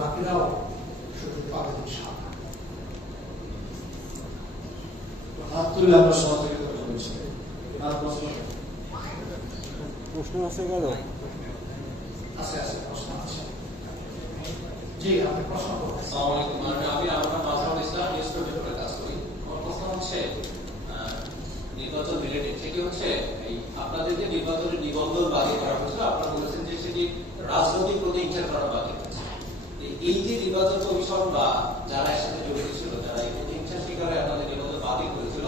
বাকিরাও সুযোগ পাবে ইনশাআল্লাহ। হাত তুলে আমরা সহযোগিতা করছি। আর প্রশ্ন আছে কেন? আছে প্রশ্ন আছে। জি, আপনি প্রশ্ন করুন। আসসালামু আলাইকুম। আমি মাঝহারুল ইসলাম নিউজ পেপারে কাজ করি। আমার প্রশ্ন হচ্ছে নির্বাচন রিলেটেড, সেটি হচ্ছে এই আপনাদের যে নির্বাচনের নিবন্ধন বাতিল করা হয়েছিল, আপনারা বলেছেন যে সেটি রাজনৈতিক প্রতিহিংসার কারণে বাতিল হয়েছে। এই যে নির্বাচন কমিশন বা যারা এর সাথে জড়িত ছিল, যারা এই প্রতিহিংসার শিকারে আপনাদের নিবন্ধন বাতিল করেছিল,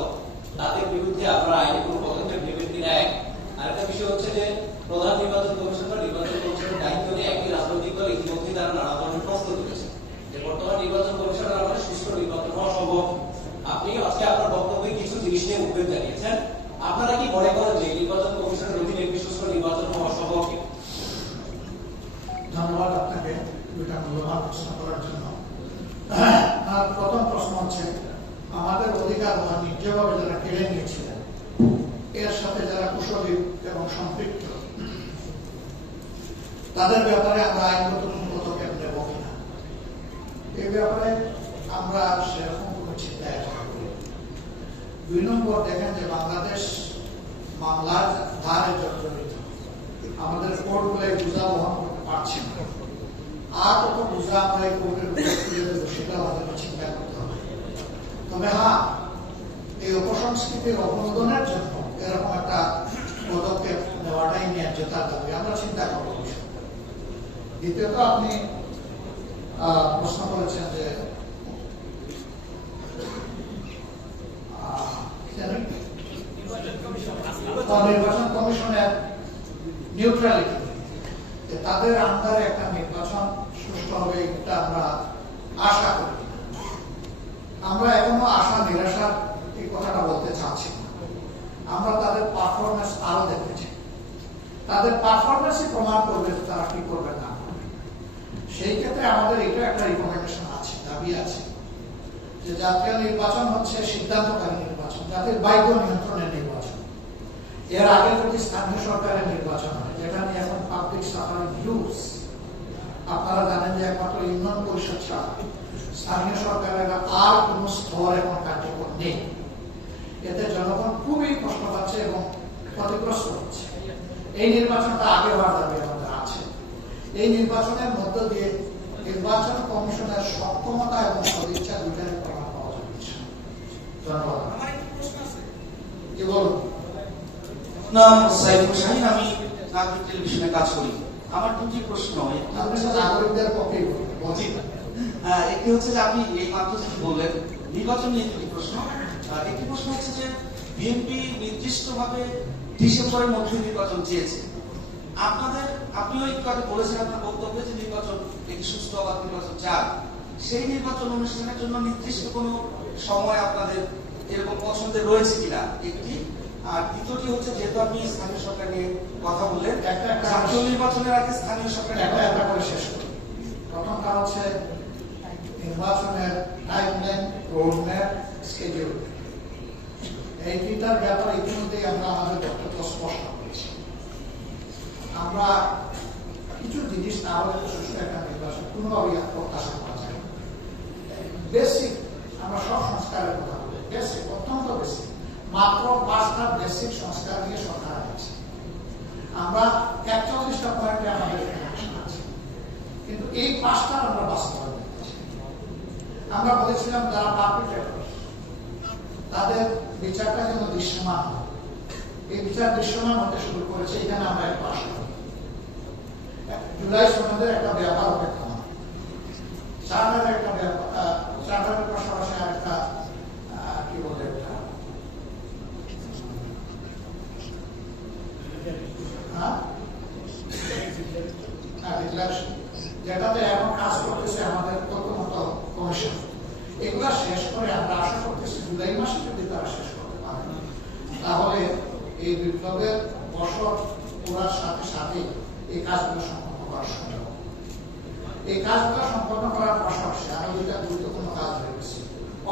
তাদের বিরুদ্ধে আপনারা আইনি কোনো পদক্ষেপ নেবেন কিনা এক। আরেকটা বিষয় হচ্ছে যে প্রধান নির্বাচন কমিশন বা নির্বাচন কমিশনের দায়িত্ব নিয়ে একটি রাজনৈতিক দল ইতিমধ্যে তারা নানা ধরনের প্রশ্ন তুলেছে যে বর্তমান নির্বাচন কমিশনের আমাদের সুষ্ঠু নির্বাচন হওয়া সম্ভব। আপনি আজকে আপনার বক্তব্যে কিছু জিনিস নিয়ে উদ্বেগ জানিয়েছেন। আপনারা কি মনে করেন যে নির্বাচন কমিশনের অধীনে একটি সুষ্ঠু নির্বাচন হওয়া সম্ভব? ধন্যবাদ আপনাকে দুইটা মূল্যবান প্রশ্ন করার জন্য। আর প্রথম প্রশ্ন হচ্ছে আমাদের অধিকার বাণিজ্যভাবে যারা কেড়ে নিয়েছিলেন, এর সাথে যারা কুশলী এবং সম্পৃক্ত, তাদের ব্যাপারে আমরা আইনগত কোন পদক্ষেপ নেব কিনা, এই ব্যাপারে আমরা সেরকম কোনো চিন্তা করি। 2 নম্বর, দেখেন যে বাংলাদেশ মামলার ধারে জর্জরিত, আমাদের কোর্টগুলো বোঝা বহন করতে পারছে না। আর কত বোঝা আমরা এই কোর্টের তুলে দেবো সেটা আমাদের চিন্তা করতে হবে। তবে হ্যাঁ, এই অপসংস্কৃতির অবনোদনের জন্য এরকম একটা পদক্ষেপ নেওয়াটাই ন্যায্যতার দাবি, আমরা চিন্তা করবো। দ্বিতীয়ত, আপনি প্রশ্ন করেছেন যে নির্বাচন কমিশনের নিউট্রালিটি, তাদের আন্ডারে একটা নির্বাচন সুষ্ঠু হবে, এটা আমরা আশা করি। আমরা এখনো আশা নিরাশার এই কথাটা বলতে চাচ্ছি না। আমরা তাদের পারফরমেন্স আরো দেখতে চাই। তাদের পারফরমেন্সই প্রমাণ করবে তারা কি করবে না। সেই ক্ষেত্রে আমাদের এটা একটা রিকমেন্ডেশন আছে, দাবি আছে যে জাতীয় নির্বাচন হচ্ছে সিদ্ধান্তকারী নির্বাচন, জাতির বাহ্য নিয়ন্ত্রণের নির্বাচন। এর আগে যদি স্থানীয় সরকারের নির্বাচন হয়, যেটা নিয়ে এখন পাবলিক সাফারিং নিউজ, আপনারা জানেন যে একমাত্র ইউনিয়ন পরিষদ ছাড়া স্থানীয় সরকারের আর কোন স্তর এখন কার্যকর নেই। এতে জনগণ খুবই কষ্ট পাচ্ছে এবং ক্ষতিগ্রস্ত হচ্ছে। এই নির্বাচনটা আগে হওয়ার দাবি আমাদের আছে। এই নির্বাচনের মধ্য দিয়ে নির্বাচন কমিশনের সক্ষমতা এবং সদিচ্ছা দুটাই প্রমাণ পাওয়া যাচ্ছে। ধন্যবাদ। কি বলুন? নাম সাইফুল শাহীন, আমি নাগরিক টেলিভিশনে কাজ করি। আমার 2টি প্রশ্ন। নাগরিকদের পক্ষে একটি হচ্ছে যে আপনি এই মাত্র বললেন নির্বাচন নিয়ে 2টি প্রশ্ন। একটি প্রশ্ন হচ্ছে যে বিএনপি নির্দিষ্টভাবে ডিসেম্বরের মধ্যে নির্বাচন চেয়েছে। আপনিও একটু আগে বলেছেন আপনার বক্তব্যে যে নির্বাচন একটি সুস্থ অবাধ নির্বাচন চান। সেই নির্বাচন অনুষ্ঠানের জন্য নির্দিষ্ট কোনো সময় আপনাদের এরকম পছন্দের রয়েছে কিনা একটি। আর দ্বিতীয়টি হচ্ছে, যেহেতু আপনি স্থানীয় সরকার নিয়ে কথা বললেন, জাতীয় নির্বাচনের আগে স্থানীয় সরকার একটা করে শেষ করি। প্রথমটা হচ্ছে নির্বাচনের টাইমলাইন, রোডম্যাপ, স্কেডিউল। এই তিনটার ব্যাপারে ইতিমধ্যেই আমরা আমাদের বক্তব্য স্পষ্ট করেছি। আমরা কিছু জিনিস না হলে সুষ্ঠু একটা নির্বাচন কোনোভাবেই প্রত্যাশা করা যায়। বেসিক, আমরা সব সংস্কারের কথা বলি, বেসিক, অত্যন্ত বেসিক, মাত্র 5টা বেসিক সংস্কার নিয়ে সরকার আছে। আমরা 41টা পয়েন্টে আমাদের অ্যাকশন আছে, কিন্তু এই 5টা আমরা বাস্তবায়ন করছি। আমরা বলেছিলাম যারা পারপেট্রেটর তাদের বিচারটা যেন দৃশ্যমান হয়। এই বিচার দৃশ্যমান হতে শুরু করেছে, এখানে আমরা একটু আশা করি। জুলাই সনদের একটা ব্যাপার অপেক্ষমান, চার্টারের একটা ব্যাপার, চার্টারের পাশাপাশি আর একটা কি বলে যেটাতে এখন কাজ করতেছে আমাদের তথ্যমত কমিশন। এগুলা শেষ করে আমরা আশা করতেছি জুলাই মাসে যদি তারা শেষ করতে পারে, তাহলে এই বিপ্লবের বছর পুরার সাথে সাথে এই কাজগুলো সম্পন্ন করা সম্ভব। এই কাজগুলো সম্পন্ন করার পাশাপাশি আরো দুইটা গুরুত্বপূর্ণ কাজ রয়েছে।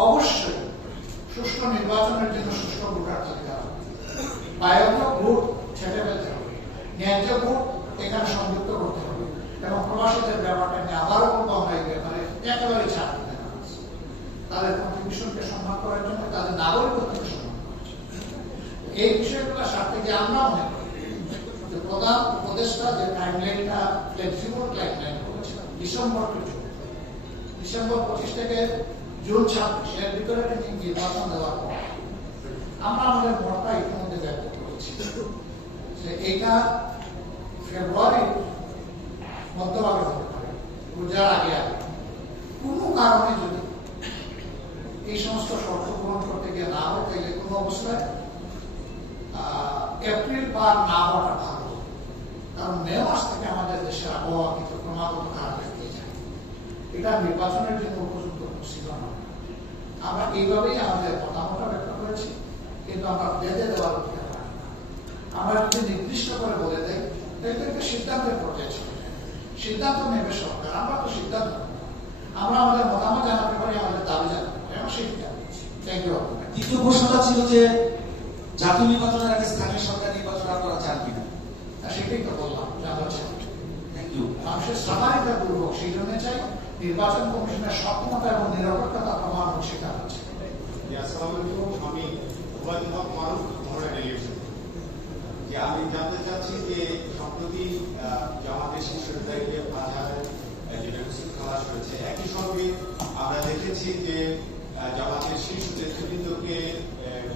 অবশ্যই সুষ্ঠু নির্বাচনের জন্য সুষ্ঠু ভোটার তালিকা, বায়বীয় ভোট ছেড়ে ফেলতে হবে, ন্যায্য ভোট এখানে সংযুক্ত করতে হবে এবং প্রবাসীদের ব্যাপারটা নিয়ে আবারও বলবো আমরা একেবারে ছাড় দিতে না, তাদের কন্ট্রিবিউশনকে সম্মান করার জন্য, তাদের নাগরিকত্বকে সম্মান করার জন্য। এই বিষয়গুলো স্বার্থে যে আমরা মনে করি যে প্রধান উপদেষ্টা যে টাইমলাইনটা ফ্লেক্সিবল টাইমলাইন করেছিল ডিসেম্বর 25 থেকে জুন 26 এর ভিতরে নির্বাচন দেওয়ার পর আমরা আমাদের মতটা ইতিমধ্যে ব্যক্ত করেছি যে এটা ফেব্রুয়ারির মধ্যভাগে হতে পারে, পূজার আগে আগে। কোনো কারণে যদি এই সমস্ত শর্ত পূরণ করতে গিয়ে না হয়, তাহলে কোনো অবস্থায় এপ্রিল পার না হওয়াটা ভালো। কারণ মে মাস থেকে আমাদের দেশের আবহাওয়া কিন্তু ক্রমাগত খারাপ হয়ে যায়, এটা নির্বাচনের জন্য উপযুক্ত ছিল না। আমরা এইভাবেই আমাদের মতামত ব্যক্ত করেছি, কিন্তু আমরা বেঁধে দেওয়ার অধিকার রাখি না। আমরা যদি নির্দিষ্ট করে বলে দেয় তাহলে একটা সিদ্ধান্তের পর্যায়ে চলে যায়, সিদ্ধান্ত নেবে সরকার, আমরা তো সিদ্ধান্ত নেব। আমরা আমাদের মতামত জানাতে পারি, আমাদের দাবি জানাতে পারি, আমরা সেটি জানিয়েছি। Thank you. দ্বিতীয় প্রশ্নটা ছিল যে জাতীয় নির্বাচনের আগে স্থানীয় সরকার নির্বাচন আপনারা চান কিনা? সেটাই তো বললাম যে আমরা চাই। Thank you. মানুষের স্বাভাবিকতা দুর্ভোগ, সেই জন্য চাই নির্বাচন কমিশনের সক্ষমতা এবং নিরপেক্ষতা প্রমাণ হোক, সেটা হচ্ছে। আমি আমি জানতে চাচ্ছি যে সম্প্রতি জামাতের শীর্ষ নেতাকে যেটা খালাস হয়েছে, একই সঙ্গে আমরা দেখেছি যে জামাতের শীর্ষ নেতৃবৃন্দকে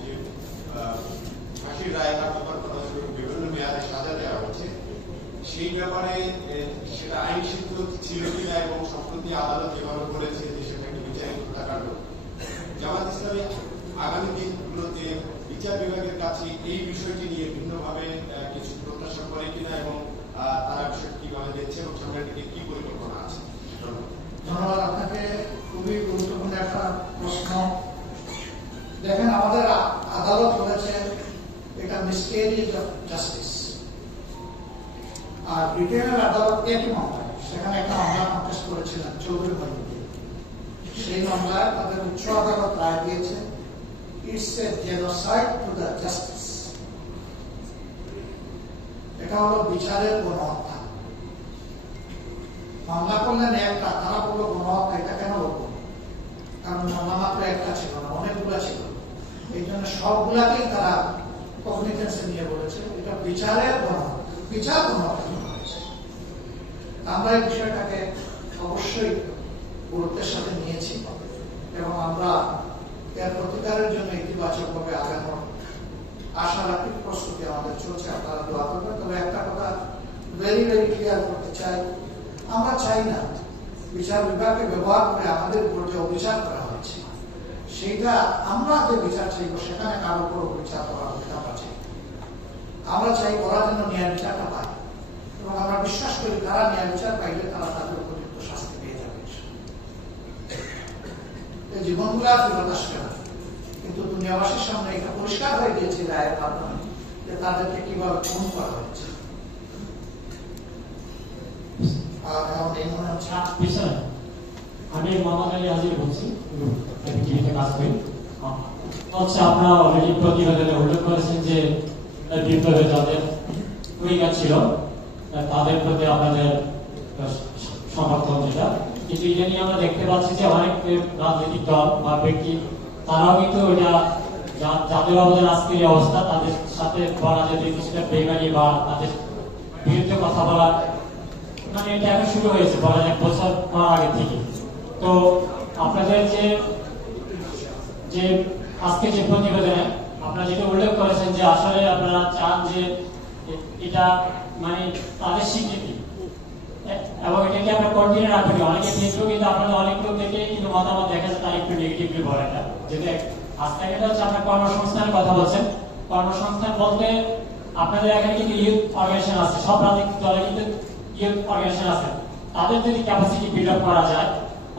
যে ফাঁসির রায় কার্যকর করা হয়েছে, বিভিন্ন মেয়াদে সাজা দেওয়া হচ্ছে, সেই ব্যাপারে সেটা আইন সিদ্ধ ছিল কিনা এবং সম্প্রতি আদালত যেভাবে বলেছে যে সেটা একটি বিচারিক হত্যাকাণ্ড, জামাত ইসলামী আগামী দিনগুলোতে বিচার বিভাগের কাছে এই বিষয়টি নিয়ে ভিন্নভাবে কিছু প্রত্যাশা করে কিনা এবং তারা বিষয়টি কিভাবে দেখছে এবং সামনের দিকে কি পরিকল্পনা আছে? ধন্যবাদ আপনাকে। খুবই গুরুত্বপূর্ণ একটা প্রশ্ন। দেখেন, আমাদের আদালত বলেছে এটা মিসক্যারেজ অফ জাস্টিস, আর ব্রিটেনের আদালত একই মামলায়, সেখানে একটা মামলা কন্টেস্ট করেছিলেন চৌধুরী মহিউদ্দিন। সেই মামলায় তাদের উচ্চ আদালত রায় দিয়েছে it's a genocide to the justice, এটা হলো বিচারের গণহত্যা। মামলা করলেন একটা, তারা বললো গণহত্যা। এটা কেন বলবো? কারণ মামলা মাত্র একটা ছিল না, অনেকগুলা ছিল। এই জন্য সবগুলাকেই তারা কগনিজেন্সে নিয়ে বলেছে এটা বিচারের গণহত্যা, বিচার গণহত্যা হয়েছে। আমরা এই বিষয়টাকে অবশ্যই গুরুত্বের সাথে নিয়েছি এবং আমরা এর প্রতিকারের জন্য ইতিবাচকভাবে আগানোর আশা রাখি, প্রস্তুতি আমাদের চলছে। আপনারা দোয়া করবেন। তবে একটা কথা ভেরি ভেরি ক্লিয়ার করতে চাই, আমরা চাই না বিচার বিভাগকে ব্যবহার করে আমাদের উপর যে অভিযান করা হয়েছে, সেইটা আমরা যে বিচার চাইব সেখানে কারোর উপর বিচার করা হবে আমরা চাই। আমরা চাই ওরা যেন ন্যায় বিচারটা পায় এবং আমরা বিশ্বাস করি তারা ন্যায় বিচার পাইলে তারা তাদের উপযুক্ত শাস্তি পেয়ে যাবে। জীবনগুলা ফেরত আসবে না, কিন্তু দুনিয়াবাসীর সামনে এটা পরিষ্কার হয়ে গিয়েছে রায়ের মাধ্যমে যে তাদেরকে কিভাবে খুন করা হয়েছে। আমি মোহাম্মদ আলী হাজির বলছি, কাজ করি। আপনারা অলরেডি প্রতিবেদনে উল্লেখ করেছেন যে বিপ্লবে যাদের ভূমিকা ছিল তাদের প্রতি আপনাদের সমর্থন, যেটা কিন্তু এটা নিয়ে আমরা দেখতে পাচ্ছি যে অনেক রাজনৈতিক দল বা ব্যক্তি তারাও কিন্তু ওইটা যাদের আমাদের আজকের এই অবস্থা তাদের সাথে বলা যেতে কিছুটা বেমানি বা তাদের বিরুদ্ধে কথা বলা, মানে এটা এখন শুরু হয়েছে বলা যায় বছর আগে থেকে। তো আপনাদের যে আজকে যে প্রতিবেদনে আপনারা যেটা উল্লেখ করেছেন যে আসলে আপনারা চান যে এটা মানে তাদের স্বীকৃতি এবং এটাকে আপনার কন্টিনিউ রাখবেন। অনেকে ফেসবুক কিন্তু আপনাদের অনেক লোক দেখে কিন্তু মতামত দেখা যায় তার একটু নেগেটিভলি ভরে এটা, যেটা আজকে এটা হচ্ছে আপনার কর্মসংস্থানের কথা বলছেন। কর্মসংস্থান বলতে আপনাদের এখানে কিন্তু ইউথ অর্গানাইজেশন আছে, সব রাজনৈতিক দলে কিন্তু ইউথ অর্গানাইজেশন আছে। তাদের যদি ক্যাপাসিটি বিল্ড আপ করা যায়,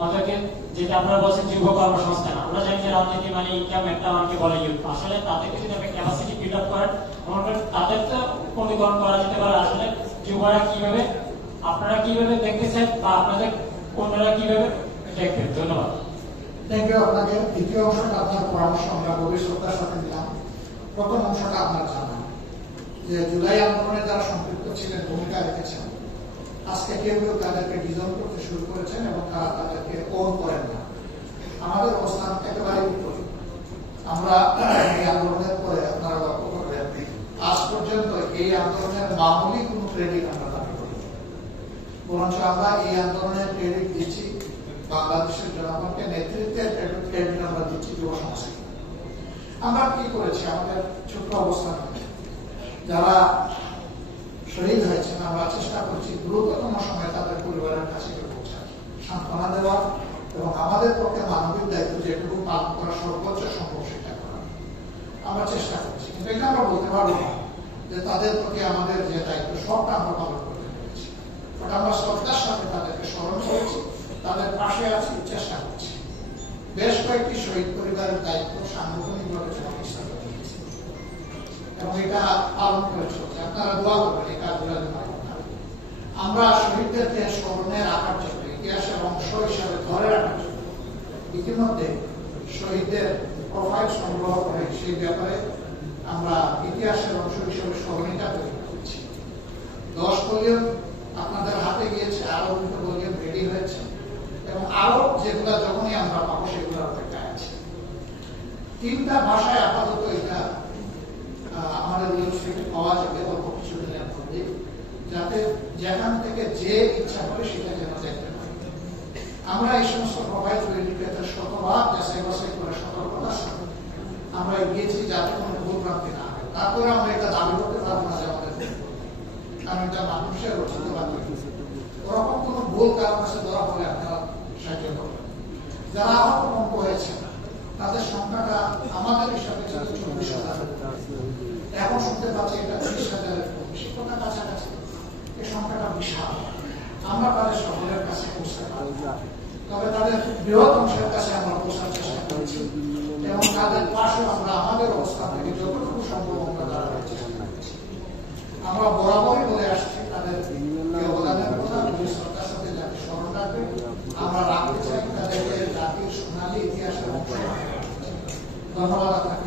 অন্তত যেটা আপনারা বলছেন যুব কর্মসংস্থান, আমরা জানি যে রাজনীতি মানে ইনকাম একটা অনেকে বলে ইউথ, আসলে তাদেরকে যদি একটা ক্যাপাসিটি বিল্ড আপ করেন তাদের তো সমীকরণ করা যেতে পারে আসলে যুবরা কিভাবে আপনারা কিভাবে দেখতে চান বা আপনাদের অন্যরা কিভাবে দেখবেন। ধন্যবাদ। থ্যাংক ইউ আপনাকে। দ্বিতীয় অংশটা আপনার পরামর্শ আমরা গভীর শ্রদ্ধার সাথে নিলাম। প্রথম অংশটা আপনার জানা যে জুলাই আন্দোলনে যারা সম্পৃক্ত ছিলেন, ভূমিকা রেখেছেন, আজকে কেউ কেউ তাদেরকে ডিজন করতে শুরু করেছেন এবং তারা তাদেরকে ওন করেন না। আমাদের অবস্থান একেবারে বিপরীত। আমরা এই আন্দোলনের পরে আপনারা লক্ষ্য করবেন আজ পর্যন্ত এই আন্দোলনের মামুলি কোনো ক্রেডিট আমরা দাবি করি, বরঞ্চ আমরা এই আন্দোলনের ক্রেডিট দিচ্ছি বাংলাদেশের জনগণকে, নেতৃত্বের ক্রেডিট আমরা দিচ্ছি যুব সমাজকে। আমরা কি করেছি আমাদের ছোট্ট অবস্থান, যারা শহীদ হয়েছেন আমরা চেষ্টা করছি দ্রুততম সময়ে তাদের পরিবারের কাছে পৌঁছানো, সান্ত্বনা দেওয়া এবং আমাদের পক্ষে মানবিক দায়িত্ব যেটুকু পালন করা সর্বোচ্চ সম্ভব সেটা করা আমরা চেষ্টা করছি। কিন্তু এটা আমরা বলতে পারবো না যে তাদের প্রতি আমাদের যে দায়িত্ব সবটা আমরা পালন করতে পেরেছি, ওটা আমরা শ্রদ্ধার সাথে তাদেরকে স্মরণ করেছি, তাদের পাশে আছি, চেষ্টা করছি। বেশ কয়েকটি শহীদ পরিবারের দায়িত্ব সাংগঠনিকভাবে প্রতিষ্ঠা করেছি এবং এটা পালন করে চলছে। আপনারা দোয়া করবেন এই কাজগুলো আমরা শহীদদেরকে স্মরণে রাখার জন্য, ইতিহাসের অংশ হিসাবে ধরে রাখার জন্য ইতিমধ্যে শহীদদের প্রোফাইল সংগ্রহ করে সেই ব্যাপারে আমরা ইতিহাসের অংশ হিসেবে স্মরণিকা তৈরি করছি। 10 ভলিউম আপনাদের হাতে গিয়েছে, আরো 2 ভলিউম রেডি হয়েছে এবং আরো যেগুলা যখনই আমরা পাবো সেগুলো অপেক্ষায় আছে। 3টা ভাষায় আপাতত এটা আমাদের ওয়েবসাইটে পাওয়া যাবে অল্প কিছুদিনের মধ্যে, যাতে যেখান থেকে যে ইচ্ছা করে সেটা যেন দেখতে পারে। আমরা এই সমস্ত প্রোফাইল তৈরি করতে শতভাগ যাচাই বাছাই করে সতর্কতার সাথে আমরা গিয়েছি যাতে কোনো ভুল ভ্রান্তি না হয়। তারপরে আমরা এটা দাবি করতে পারবো না যে আমাদের কারণ এটা মানুষের রচিত বাকি ওরকম কোনো ভুল কারণ কাছে ধরা পড়ে আপনারা সাহায্য করবেন। যারা আহত কম হয়েছে তাদের সংখ্যাটা আমাদের হিসাবে ছিল 24,000, এখন শুনতে পাচ্ছি এটা 30,000-এর বেশি, কথা কাছাকাছি। এই সংখ্যাটা বিশাল। আমরা তাদের সকলের কাছে পৌঁছতে পারি, তবে তাদের বৃহৎ অংশের কাছে আমরা পৌঁছার চেষ্টা করছি এবং তাদের পাশে আমরা আমাদের অবস্থান থেকে যতটুকু সম্ভব আমরা দাঁড়ানোর চেষ্টা করছি। আমরা বরাবরই বলে আসছি তাদের অবদানের কথা শ্রদ্ধার সাথে যাকে স্মরণ রাখবে, আমরা রাখতে চাই তাদেরকে জাতির সোনালী ইতিহাসের অংশ। ধন্যবাদ আপনাকে।